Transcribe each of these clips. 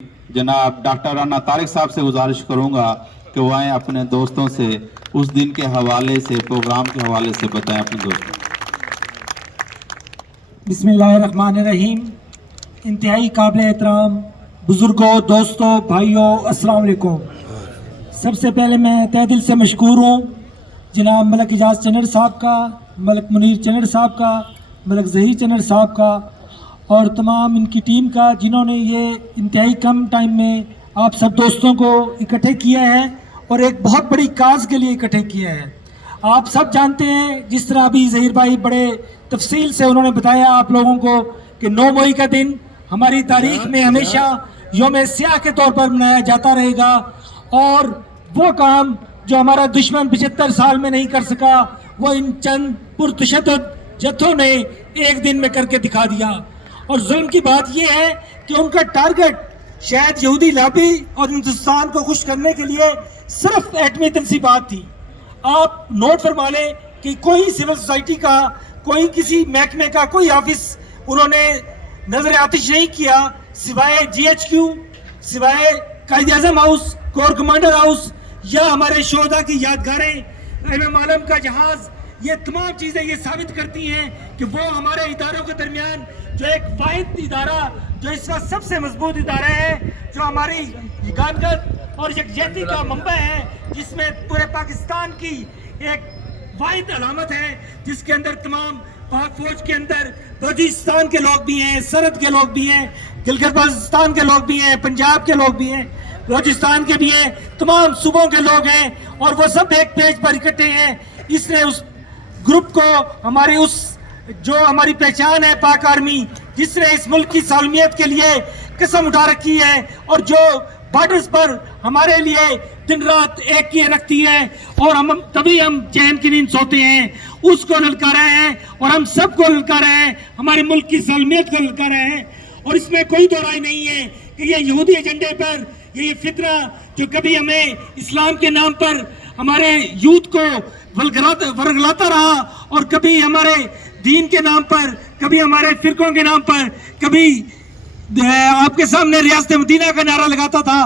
जनाब डॉक्टर राना तारिक साहब से गुजारिश करूंगा कि वो आए अपने दोस्तों से उस दिन के हवाले से, प्रोग्राम के हवाले से बताएं अपने दोस्तों। बिस्मिल्लाहिर्रहमानिर्रहीम। इंतहाई काबिल एहतराम बुज़ुर्गों, दोस्तों, भाइयों, अस्सलाम वालेकुम। सबसे पहले मैं तहे दिल से मशकूर हूँ जनाब मलक एजाज चन्नड़ साहब का, मलक मुनीर चन्नड़ साहब का, मलक ज़हीर चन्नड़ साहब का और तमाम इनकी टीम का, जिन्होंने ये इंतहाई कम टाइम में आप सब दोस्तों को इकट्ठे किया है और एक बहुत बड़ी काज के लिए इकट्ठे किया है। आप सब जानते हैं, जिस तरह अभी ज़हीर भाई बड़े तफसील से उन्होंने बताया आप लोगों को कि 9 मई का दिन हमारी तारीख में हमेशा यौम स्याह के तौर पर मनाया जाता रहेगा और वो काम जो हमारा दुश्मन 75 साल में नहीं कर सका, वो इन चंद पुरतशद्दुद जत्थों ने एक दिन में करके दिखा दिया। और जुल्म की बात यह है कि उनका टारगेट शायद यहूदी लॉबी और हिंदुस्तान को खुश करने के लिए सिर्फ एटमी तनसीबात थी। आप नोट फरमा लें कि कोई सिविल सोसाइटी का, कोई किसी महकमे का कोई ऑफिस उन्होंने नजर आतिश नहीं किया सिवाय GHQ, सिवाय कायद आज़म हाउस, कोर कमांडर हाउस या हमारे शोहदा की यादगारें, इमाम आलम का जहाज। ये तमाम चीज़ें ये साबित करती हैं कि वो हमारे इदारों के दरमियान जो एक वाहिद इदारा, जो इस वक्त सबसे मजबूत इदारा है, जो हमारी यगानगत और यकजहती का मंबा है, जिसमें पूरे पाकिस्तान की एक वाहिद अलामत है, जिसके अंदर तमाम पाक फौज के अंदर बलूचिस्तान के लोग भी हैं, सरहद के लोग भी हैं, गिलगित बाल्टिस्तान के लोग भी हैं, पंजाब के लोग भी हैं, बलूचिस्तान के भी हैं, तमाम सूबों के लोग हैं और वो सब एक पेज पर इकट्ठे हैं। इसने उस ग्रुप को, हमारी उस जो हमारी पहचान है पाक आर्मी, जिसने इस मुल्क की सालमियत के लिए कसम उठा रखी है और जो बॉर्डर्स पर हमारे लिए दिन रात एक किए रखती है और हम तभी हम चैन की नींद सोते हैं, उसको ललकारा है और हम सबको ललकारा है, हमारे मुल्क की सालमियत को ललकारा है। और इसमें कोई दो राय नहीं है कि ये यहूदी एजेंडे पर ये फितना जो कभी हमें इस्लाम के नाम पर हमारे यूथ को वर्गलाता रहा और कभी हमारे दीन के नाम पर, कभी हमारे फिरकों के नाम पर, कभी आपके सामने रियासत मदीना का नारा लगाता था।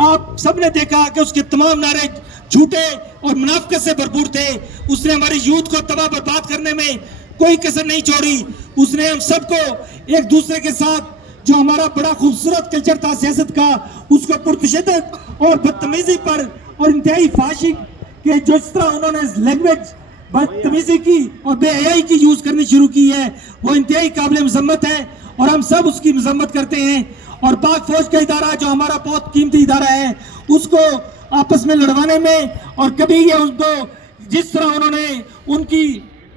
आप सबने देखा कि उसके तमाम नारे झूठे और मुनाफिकत से भरपूर थे। उसने हमारे यूथ को तबाह बर्बाद करने में कोई कसर नहीं छोड़ी। उसने हम सबको एक दूसरे के साथ जो हमारा बड़ा खूबसूरत कल्चर था सियासत का, उसको पुरतशद्दुद और बदतमीजी पर और इंतहाई फाशी के जिस तरह उन्होंने लैंग्वेज बदतमीजी की और बेहयाई की यूज करनी शुरू की है, वो इंतहाई काबिल मजम्मत है और हम सब उसकी मजम्मत करते हैं। और पाक फौज का इदारा जो हमारा बहुत कीमती इदारा है, उसको आपस में लड़वाने में और कभी ये उनको जिस तरह उन्होंने उनकी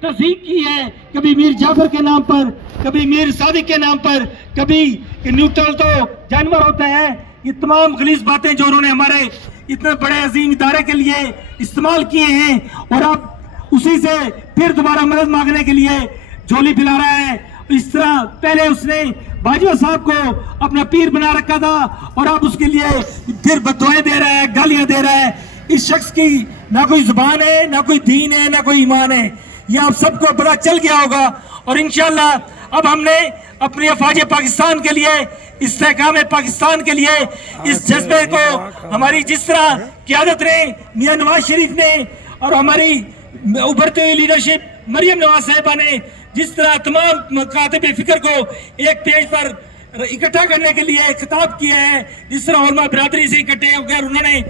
तस्दीक की है, कभी मीर जाफर के नाम पर, कभी मीर सादिक के नाम पर, कभी न्यूट्रल तो जानवर होता है, ये तमाम गलीज बातें जो उन्होंने हमारे इतने बड़े अजीम इदारे के लिए इस्तेमाल किए हैं और अब उसी से फिर दोबारा मदद मांगने के लिए झोली फैला रहा है। इस तरह पहले उसने बाजवा साहब को अपना पीर बना रखा था और अब उसके लिए फिर बददुआएं दे रहा है, गालियां दे रहा है। इस शख्स की ना कोई जुबान है, ना कोई दीन है, ना कोई ईमान है। ये आप सबको बड़ा चल गया होगा और इंशाल्लाह अब हमने अपनी अफवाज पाकिस्तान के लिए, इस्तेहकाम पाकिस्तान के लिए इस जज्बे को हमारी जिस तरह क़यादत ने, मियां नवाज शरीफ ने और हमारी उभरते हुई लीडरशिप मरियम नवाज साहिबा ने जिस तरह तमाम कातिब फिक्र को एक पेज पर इकट्ठा करने के लिए खिताब किया है, जिस तरह उलमा बिरादरी से इकट्ठे होकर उन्होंने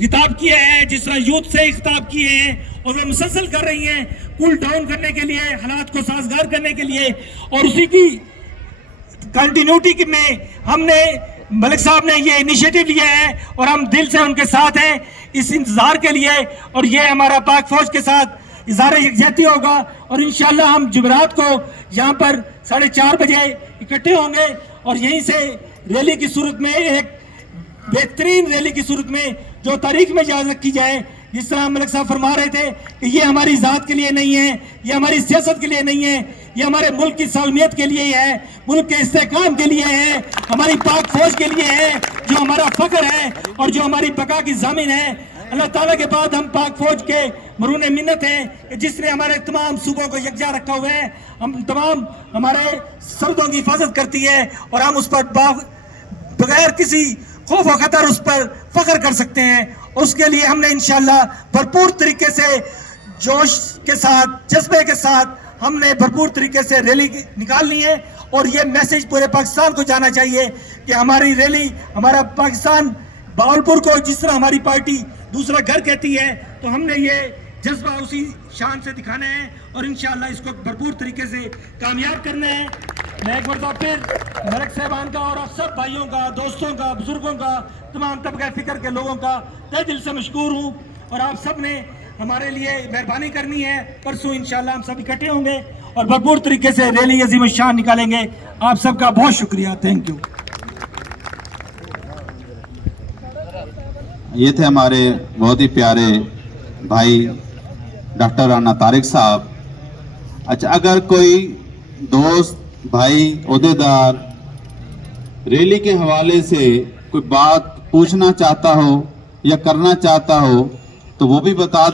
खिताब किया है, जिस तरह यूथ से खिताब किए हैं और वो मुसलसल कर रही हैं कूल डाउन करने के लिए, हालात को साजगार करने के लिए। और उसी की कंटिन्यूटी में हमने मलिक साहब ने ये इनिशिएटिव लिया है और हम दिल से उनके साथ हैं इस इंतजार के लिए। और ये हमारा पाक फौज के साथ इज़हार यकजहती होगा और इंशाल्लाह हम जुमेरात को यहाँ पर 4:30 बजे इकट्ठे होंगे और यहीं से रैली की सूरत में, एक बेहतरीन रैली की सूरत में जो तारीख में याद रखी जाए, जिस तरह मलिक साहब फरमा रहे थे कि ये हमारी ज़ात के लिए नहीं है, ये हमारी सियासत के लिए नहीं है, ये हमारे मुल्क की सालमियत के लिए है, मुल्क के इस्तेहकाम के लिए है, हमारी पाक फौज के लिए है, जो हमारा फख्र है और जो हमारी बका की ज़मीन है। अल्लाह ताला के बाद हम पाक फौज के मरून मिन्नत हैं जिसने हमारे तमाम सूबों को यकजा रखा हुआ है, हम तमाम हमारे सरहदों की हिफाजत करती है और हम उस पर बगैर किसी खौफ व खतर उस पर फख्र कर सकते हैं। उसके लिए हमने इंशाअल्लाह भरपूर तरीके से जोश के साथ, जज्बे के साथ हमने भरपूर तरीके से रैली निकालनी है और ये मैसेज पूरे पाकिस्तान को जाना चाहिए कि हमारी रैली, हमारा पाकिस्तान बावलपुर को जिस तरह हमारी पार्टी दूसरा घर कहती है, तो हमने ये जज्बा उसी शान से दिखाना है और इंशाअल्लाह इसको भरपूर तरीके से कामयाब करना है। मैं एक बार फिर मलक साहबान का और आप सब भाइयों का, दोस्तों का, बुजुर्गों का, तमाम तबका फिक्र के लोगों का तहे दिल से मशकूर हूँ और आप सब ने हमारे लिए मेहरबानी करनी है। परसों इंशाअल्लाह हम सब इकट्ठे होंगे और भरपूर तरीके से रैली अजीम शान निकालेंगे। आप सबका बहुत शुक्रिया, थैंक यू। ये थे हमारे बहुत ही प्यारे भाई डॉक्टर राना तारिक साहब। अच्छा, अगर कोई दोस्त, भाई, ओहदेदार रैली के हवाले से कोई बात पूछना चाहता हो या करना चाहता हो तो वो भी बता